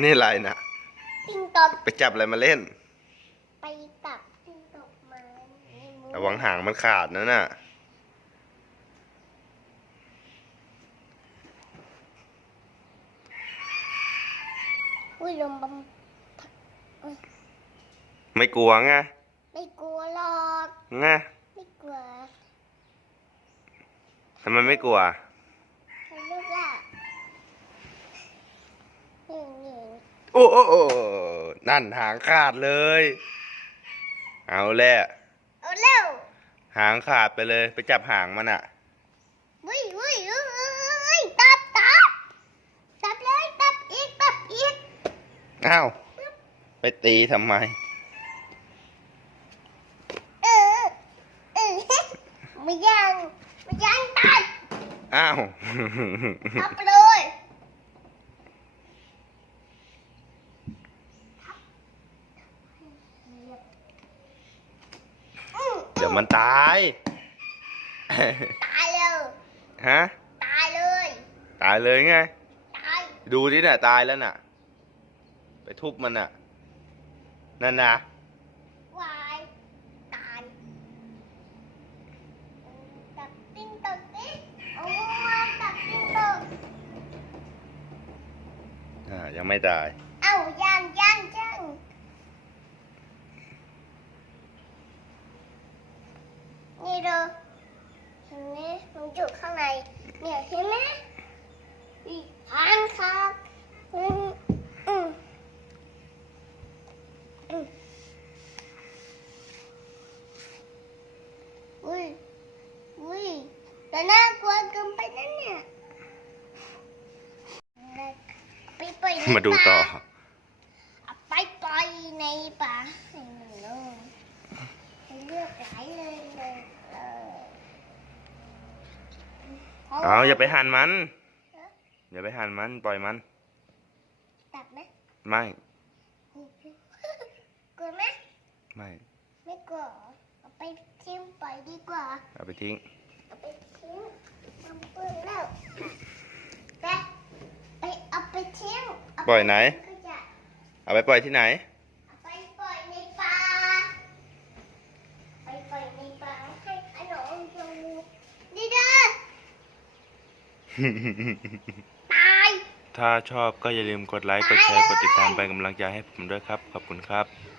นี่อะไรนะปิ้งตบไปจับอะไรมาเล่น ไปกับปิ้งตบมาในมือระวังหางมันขาดนะน่ะอุ้ยลมบัมไม่กลัวไงไม่กลัวหรอกไงไม่กลัวทำไมไม่กลัว ใครลูกล่ะนี่นี่ โอ้โอ้โอ้นั่นหางขาดเลย เอาแหละเอาเร็วหางขาดไปเลย ไปจับหางมันอะวิ่งวิ่งเอ้ยตับตับตับเลยตับอีกตับอีกอ้าวไปตีทำไมเออเออไม่ยังไม่ยังตัดอ้าวตับเลยอื มเดี๋ยวมันตาย ตายเลย ฮะ ตายเลย ตายเลยไง ตาย ดูดิน่ะ ตายแล้วน่ะ ไปทุบมันน่ะ นั่นนะวายตายตับติ้งตับติ้งโอ้ตับติ้งตับอ่า ยังไม่ตาย เอ้ายังยังยัง นี่ดูเห็นไหมมันอยู่ข้างในเนี่ยเห็นไหมอีกทางครับอืมอืมอืมอุ้ยอุ้ยแต่น่ากลัวเกินไปนั่นเนี่ยไปปล่อยในมาดูต่อ ป่เอาไปปล่อยในป่าให้มันโล่งให้เลือดไหลเลยเลยเออ เอาอย่าไปหั่นมันอย่าไปหั่นมันปล่อยมันตัดไหมไม่กลัวไหมไม่ไม่กลัวเหรอเอาไปทิ้งปล่อยดีกว่าเอาไปทิ้งเอาไปทิ้งทำปืนแล้วไปไปเอาไปทิ้งเาปล่อยไหนขยะเอาไปปล่อยที่ไหน เอาไปปล่อยในป่าไปปล่อยในป่าให้ขนมดูดีเด้อ ตาย ถ้าชอบก็อย่าลืมกดไลค์ กดแชร์ กดติดตามเป็นกำลังใจให้ผมด้วยครับ ขอบคุณครับ